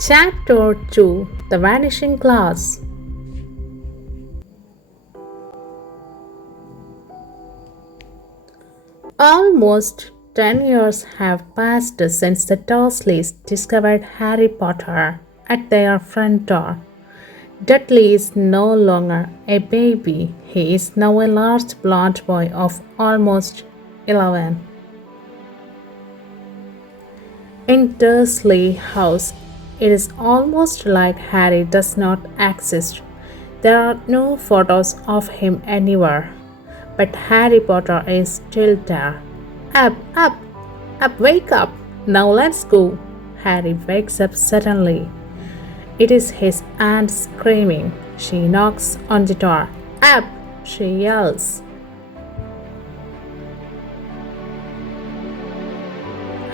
Chapter 2, The Vanishing Glass. Almost 10 years have passed since the Dursleys discovered Harry Potter at their front door. Dudley is no longer a baby, he is now a large blond boy of almost 11. In Dursley House, it is almost like Harry does not exist. There are no photos of him anywhere, but Harry Potter is still there. Up, up, up, wake up! Now let's go! Harry wakes up suddenly. It is his aunt screaming. She knocks on the door. Up! She yells.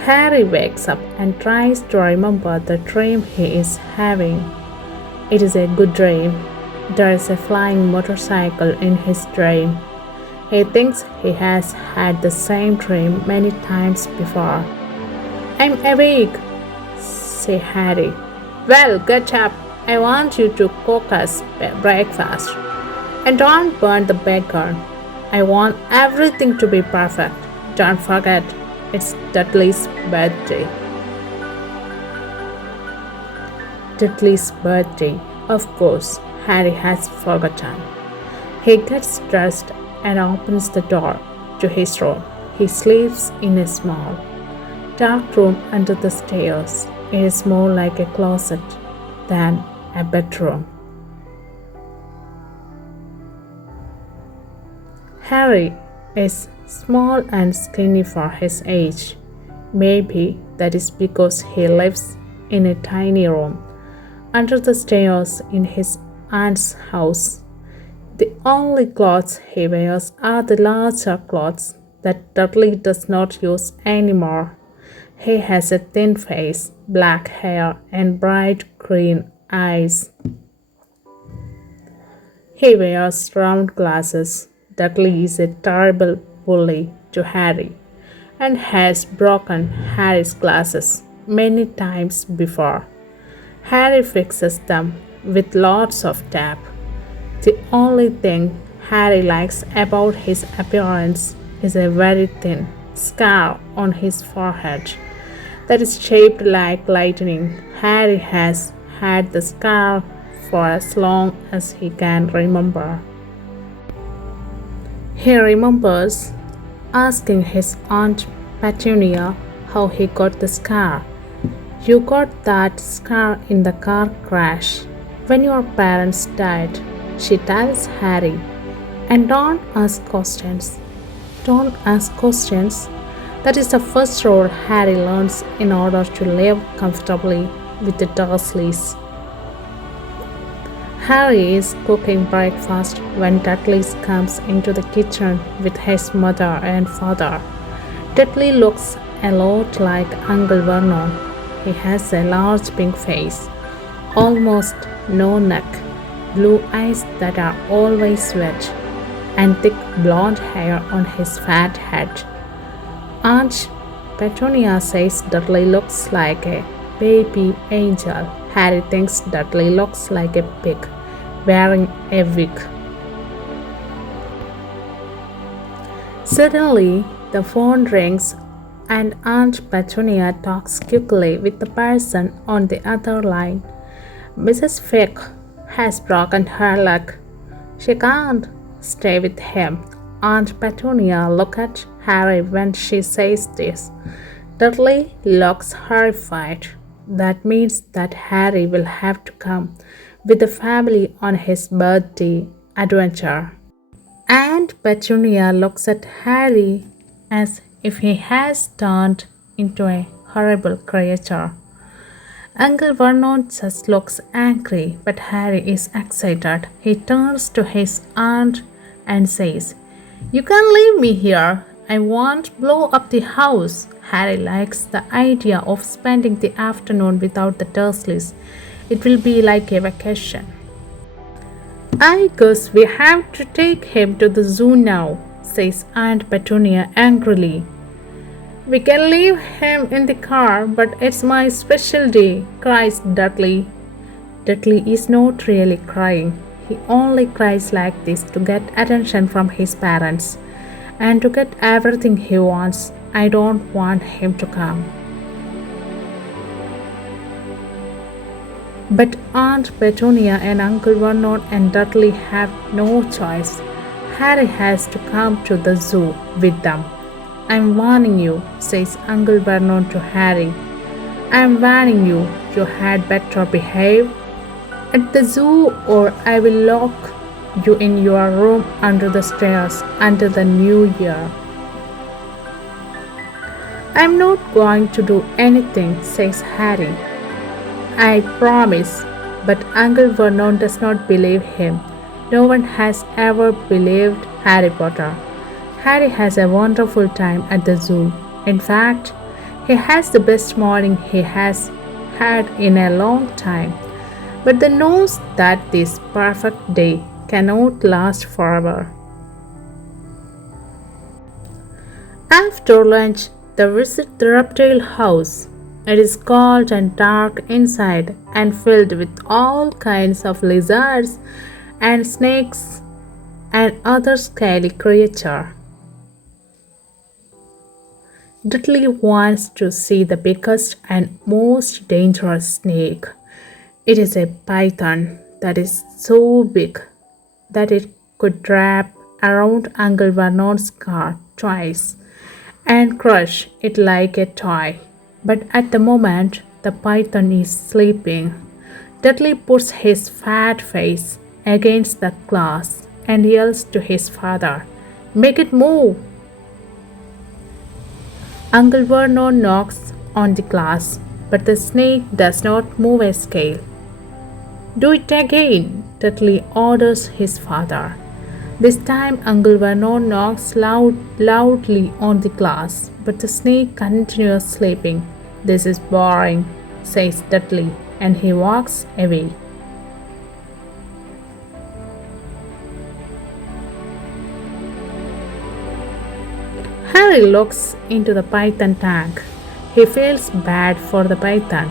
Harry wakes up and tries to remember the dream he is having. It is a good dream. There is a flying motorcycle in his dream. He thinks he has had the same dream many times before. I'm awake, says Harry. Well, get up. I want you to cook us breakfast. And don't burn the bacon. I want everything to be perfect. Don't forget, it's Dudley's birthday. Dudley's birthday. Of course, Harry has forgotten. He gets dressed and opens the door to his room. He sleeps in a small, dark room under the stairs. It is more like a closet than a bedroom. Harry is small and skinny for his age. Maybe that is because he lives in a tiny room under the stairs in his aunt's house. The only clothes he wears are the larger clothes that Dudley does not use anymore. He has a thin face, black hair, and bright green eyes. He wears round glasses. Dudley is a terrible bully to Harry and has broken Harry's glasses many times before. Harry fixes them with lots of tape. The only thing Harry likes about his appearance is a very thin scar on his forehead that is shaped like lightning. Harry has had the scar for as long as he can remember. He remembers asking his Aunt Petunia how he got the scar. You got that scar in the car crash when your parents died, she tells Harry. And don't ask questions. Don't ask questions. That is the first rule Harry learns in order to live comfortably with the Dursleys. Harry is cooking breakfast when Dudley comes into the kitchen with his mother and father. Dudley looks a lot like Uncle Vernon. He has a large pink face, almost no neck, blue eyes that are always wet, and thick blonde hair on his fat head. Aunt Petunia says Dudley looks like a baby angel. Harry thinks Dudley looks like a pig wearing a wig. Suddenly, the phone rings and Aunt Petunia talks quickly with the person on the other line. Mrs. Fig has broken her leg. She can't stay with him. Aunt Petunia looks at Harry when she says this. Dudley looks horrified. That means that Harry will have to come with the family on his birthday adventure. Aunt Petunia looks at Harry as if he has turned into a horrible creature. Uncle Vernon just looks angry, but Harry is excited. He turns to his aunt and says, You can leave me here. I won't blow up the house. Harry likes the idea of spending the afternoon without the Dursleys. It will be like a vacation. I guess we have to take him to the zoo now, says Aunt Petunia angrily. We can leave him in the car, but it's my special day, cries Dudley. Dudley is not really crying. He only cries like this to get attention from his parents and to get everything he wants. I don't want him to come. But Aunt Petunia and Uncle Vernon and Dudley have no choice. Harry has to come to the zoo with them. I'm warning you, says Uncle Vernon to Harry. I'm warning you, you had better behave at the zoo or I will lock you in your room under the stairs until the new year. I'm not going to do anything, says Harry. I promise. But Uncle Vernon does not believe him. No one has ever believed Harry Potter. Harry has a wonderful time at the zoo. In fact, he has the best morning he has had in a long time. But they knows that this perfect day cannot last forever. After lunch, they visit the reptile house. It is cold and dark inside and filled with all kinds of lizards and snakes and other scaly creatures. Dudley wants to see the biggest and most dangerous snake. It is a python that is so big that it could wrap around Uncle Vernon's car twice and crush it like a toy. But at the moment, the python is sleeping. Dudley puts his fat face against the glass and yells to his father, "Make it move!" Uncle Vernon knocks on the glass, but the snake does not move a scale. "Do it again," Dudley orders his father. This time Uncle Vernon knocks loudly on the glass, but the snake continues sleeping. "This is boring," says Dudley, and he walks away. Harry looks into the python tank. He feels bad for the python.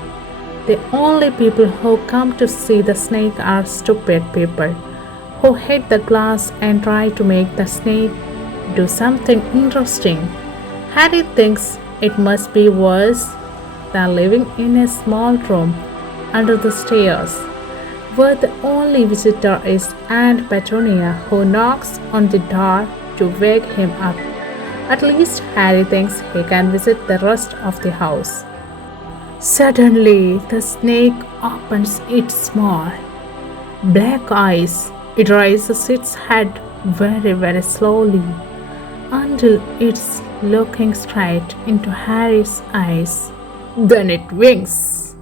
The only people who come to see the snake are stupid people who hit the glass and try to make the snake do something interesting. Harry thinks it must be worse than living in a small room under the stairs, where the only visitor is Aunt Petunia, who knocks on the door to wake him up. At least Harry thinks he can visit the rest of the house. Suddenly, the snake opens its small, black eyes. It raises its head very, very slowly until it's looking straight into Harry's eyes. Then it winks.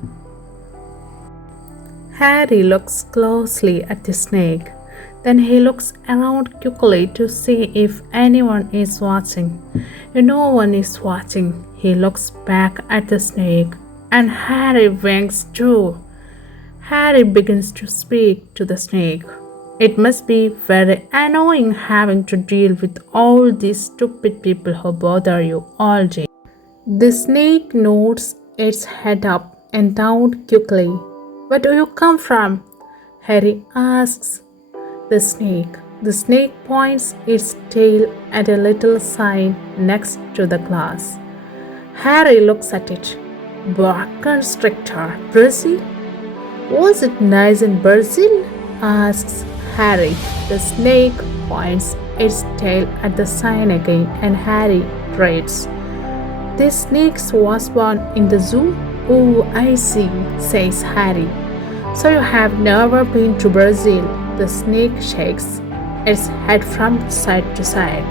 Harry looks closely at the snake. Then he looks around quickly to see if anyone is watching. No one is watching. He looks back at the snake, and Harry winks too. Harry begins to speak to the snake. "It must be very annoying having to deal with all these stupid people who bother you all day." The snake nods its head up and down quickly. "Where do you come from?" Harry asks the snake. The snake points its tail at a little sign next to the glass. Harry looks at it. "Boa constrictor, Brazil? Was it nice in Brazil?" asks Harry. The snake points its tail at the sign again and Harry reads, "This snake was born in the zoo? Oh, I see," says Harry. "So you have never been to Brazil?" The snake shakes its head from side to side.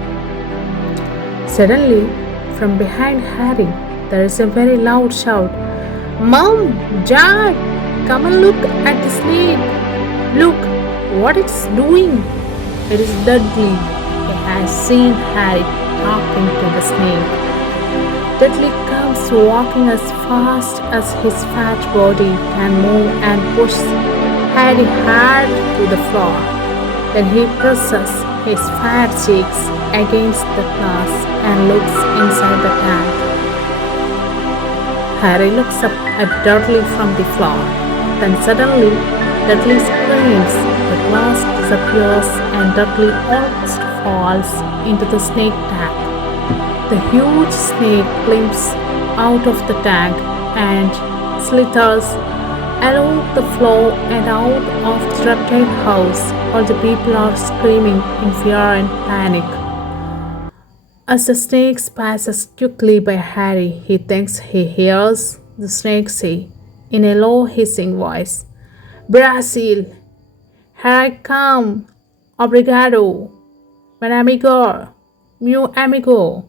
Suddenly, from behind Harry, there is a very loud shout. "Mom! Dad! Come and look at the snake! Look what it's doing!" It is Dudley. He has seen Harry talking to the snake. Dudley comes walking as fast as his fat body can move and pushes Harry hard to the floor. Then he presses his fat cheeks against the glass and looks inside the tank. Harry looks up at Dudley from the floor. Then suddenly, Dudley screams, the glass disappears, and Dudley almost falls into the snake tank. The huge snake glimpses out of the tank and slithers along the floor and out of the reptile house. All the people are screaming in fear and panic. As the snake passes quickly by Harry, he thinks he hears the snake say, in a low hissing voice, "Brazil, here I come. Obrigado. Mein amigo. Meu amigo."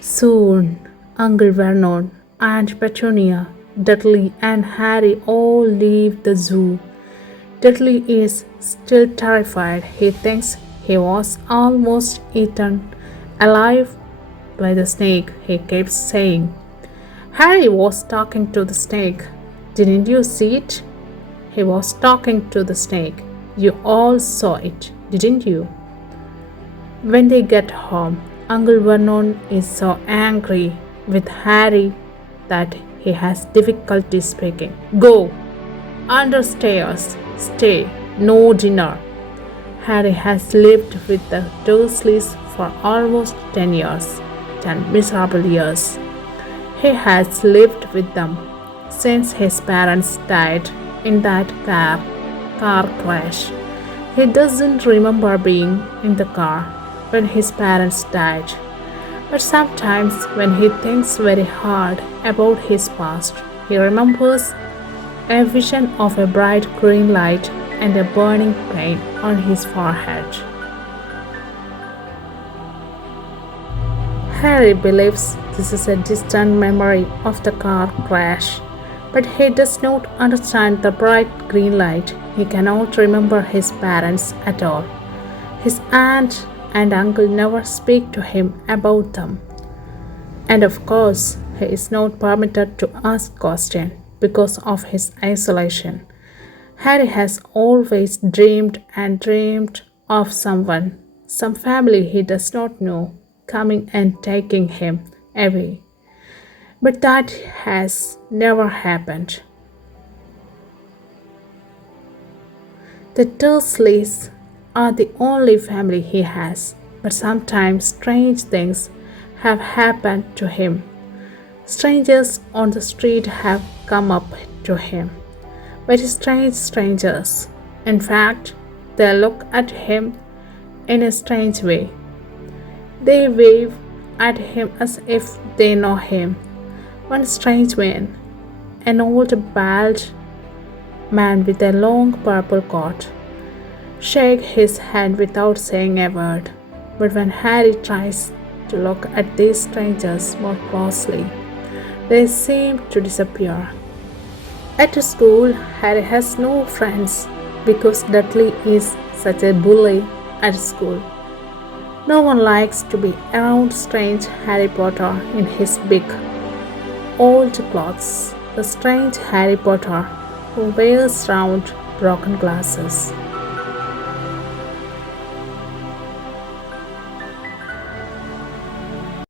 Soon, Uncle Vernon, Aunt Petunia, Dudley, and Harry all leave the zoo. Dudley is still terrified. He thinks he was almost eaten alive by the snake. He keeps saying, "Harry was talking to the snake. Didn't you see it? He was talking to the snake. You all saw it, didn't you?" When they get home, Uncle Vernon is so angry with Harry that he has difficulty speaking. "Go under stairs. Stay. No dinner." Harry has lived with the Dursleys for almost 10 years. 10 miserable years. He has lived with them since his parents died in that car crash. He doesn't remember being in the car when his parents died. But sometimes when he thinks very hard about his past, he remembers a vision of a bright green light and a burning pain on his forehead. Harry believes this is a distant memory of the car crash, but he does not understand the bright green light. He cannot remember his parents at all. His aunt and uncle never speak to him about them. And of course, he is not permitted to ask questions because of his isolation. Harry has always dreamed and dreamed of someone, some family he does not know, coming and taking him away. But that has never happened. The Dursleys are the only family he has, but sometimes strange things have happened to him. Strangers on the street have come up to him. Very strange strangers. In fact, they look at him in a strange way. They wave at him as if they know him. One strange man, an old bald man with a long purple coat, shakes his hand without saying a word. But when Harry tries to look at these strangers more closely, they seem to disappear. At school, Harry has no friends because Dudley is such a bully at school. No one likes to be around strange Harry Potter in his big, old clothes. The strange Harry Potter who wears round, broken glasses.